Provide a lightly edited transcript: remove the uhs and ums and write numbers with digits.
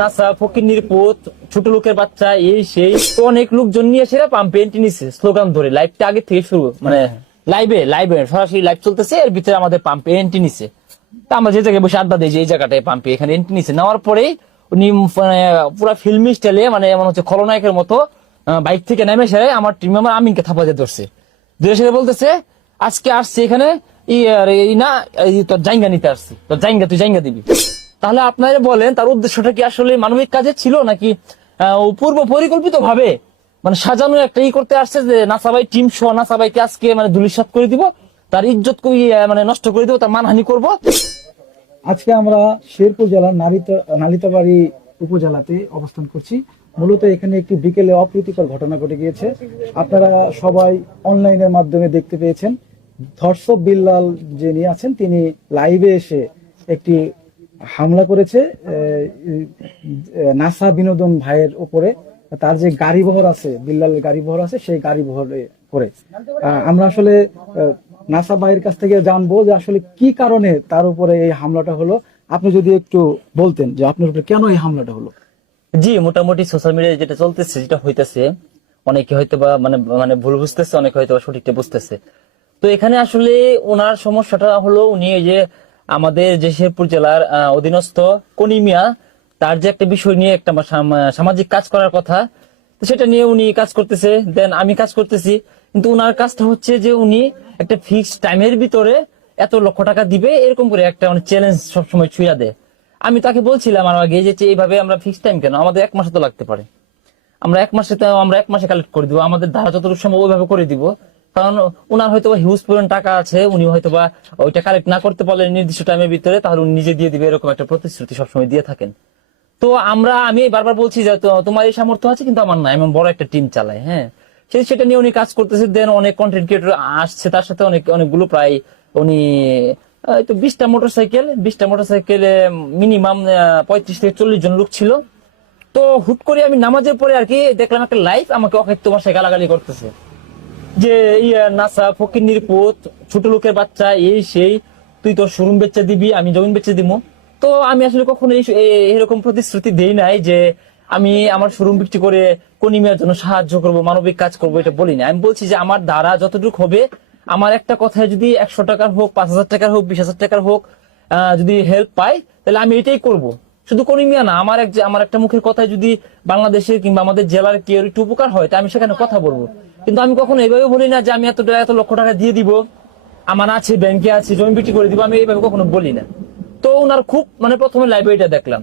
NASA ফকিন্নির পুত ছোট লোকের বাচ্চা এই সেই তো অনেক লোকজন নিয়ে সেরা পাম্পে এন্ট্রি নিচ্ছে স্লোগান ধরে লাইভটা আগে থেকে শুরু মানে লাইভে সরাসরি লাইভ চলতেছে এর ভিতরে আমাদের পাম্পে এন্ট্রি নিচ্ছে। তা আমরা যে জায়গায় বসে আড্ডা দিই যে এই জায়গাটায় পাম্পে এখানে এন্ট্রি নিচ্ছে নেওয়ার পরেই উনি পুরো ফিল্মি স্টাইলে মানে এমন হচ্ছে খলনায়কের মতো বাইক থেকে নেমে সেরে আমার টিম মেম্বার আমিনকে থাপা দিয়ে ধরছে ধরে সেরে বলতেছে আজকে আসছি এখানে তোর জায়গা নিতে আসছি তোর জায়গা তুই জায়গা দিবি। তাহলে আপনারা বলেন তার উদ্দেশ্যটা কি আসলে মানবিক কাজে ছিল নাকি পূর্ব পরিকল্পিত ভাবে মানে সাজানো একটা করতে আসছে যে নাসাবাই টিম সহ নাসাবাইকে আজকে মানে ধুলিসাৎ করে দিব তার ইজ্জত মানে নষ্ট করে দিব তার মানহানি করব। আজকে আমরা শেরপুর জেলার নালিতাবাড়ি উপজেলাতে অবস্থান করছি। মূলত এখানে একটি বিকেলে অপ্রীতিকর ঘটনা ঘটে গিয়েছে। আপনারা সবাই অনলাইনের মাধ্যমে দেখতে পেয়েছেন। ধর্ষক বিল্লাল যিনি আছেন তিনি লাইভে এসে একটি হামলা করেছে নাসা বিনোদন ভাইয়ের উপরে। তার যে গাড়ি বহর আছে, বিল্লালের গাড়ি বহর আছে, সেই গাড়ি বহরে করে আমরা আসলে নাসা ভাইয়ের কাছ থেকে জানবো যে আসলে কি কারণে তার উপরে এই হামলাটা হলো। আপনি যদি একটু বলতেন যে আপনার উপরে কেন এই হামলাটা হলো। জি, মোটামুটি সোশ্যাল মিডিয়ায় যেটা চলতেছে যেটা হইতেছে অনেকে হয়তো বা মানে ভুল বুঝতেছে, অনেকে হয়তো বা সঠিকটা বুঝতেছে। তো এখানে আসলে ওনার সমস্যাটা হলো উনি এই যে আমাদের যে শেরপুর জেলার অধীনস্থ কনিমিয়া তার যে একটা বিষয় নিয়ে একটা সামাজিক কাজ করার কথা, তো সেটা নিয়ে উনি কাজ করতেছে, দেন আমি কাজ করতেছি। কিন্তু উনার কাজটা হচ্ছে যে উনি একটা ফিক্সড টাইমের ভিতরে এত লক্ষ টাকা দিবে এরকম করে একটা মানে চ্যালেঞ্জ সবসময় ছুঁয়া দেয়। আমি তাকে বলছিলাম আর আগে যে এইভাবে আমরা ফিক্সড টাইম কেন, আমাদের 1 মাসে তো লাগতে পারে, আমরা 1 মাসে কালেক্ট করে দিব, আমাদের ধারা যতটুকু সম্ভব ওইভাবে করে দিব। কারণ উনার হয়তো হিউজ পরিমাণ টাকা আছে, উনি হয়তো বা ওইটা কালেক্ট না করতে পারলে নির্দিষ্ট টাইমের ভিতরে তাহলে উনি নিজে দিয়ে দিবে, এরকম একটা প্রতিশ্রুতি সবসময় দিয়ে থাকেন। তো আমি বারবার বলছি যে তোমার এই সামর্থ্য আছে কিন্তু আমার না, এমন বড় একটা টিম চালায়। হ্যাঁ, সেটা নিয়ে উনি কাজ করতেছে। দেন অনেক কন্টেন্ট ক্রিয়েটর আসছে তার সাথে, অনেকগুলো প্রায় উনি 20টা মোটরসাইকেলে মিনিমাম 35 থেকে 40 জন লোক ছিল। তো হুট করে আমি নামাজের পরে আর কি দেখলাম একটা লাইভ, আমাকে অখাদ্য ভাষায় গালাগালি করতেছে যে নাসা ফকিন্নির পুত ছোট লোকের বাচ্চা এই সেই, তুই তোর শোরুম বেচে দিবি, আমি জমিন বেচে দিব। তো আমি আসলে কখনো এরকম প্রতিশ্রুতি দেই নাই যে আমি আমার শোরুম বিক্রি করে কনিমিয়ার জন্য সাহায্য করব, মানবিক কাজ করব, এটা বলি না। আমি বলছি যে আমার দ্বারা যতটুকু হবে, আমার একটা কথায় যদি 100 টাকার হোক, 5000 টাকার হোক, 20,000 টাকার হোক, যদি হেল্প পাই তাহলে আমি এটাই করব। শুধু কনিমিয়া না, আমার একটা মুখের কথায় যদি বাংলাদেশের কিংবা আমাদের জেলার কেউ একটু উপকার হয় তা আমি সেখানে কথা বলবো। কিন্তু আমি কখনো এইভাবে বলি না যে আমি এত লক্ষ টাকা দিয়ে দিব, আমার আছে ব্যাংকে আছে, জমি বিক্রি করে দিব, আমি এইভাবে কখনো বলি না। তো ওনার খুব মানে প্রথমে লাইব্রেরিটা দেখলাম,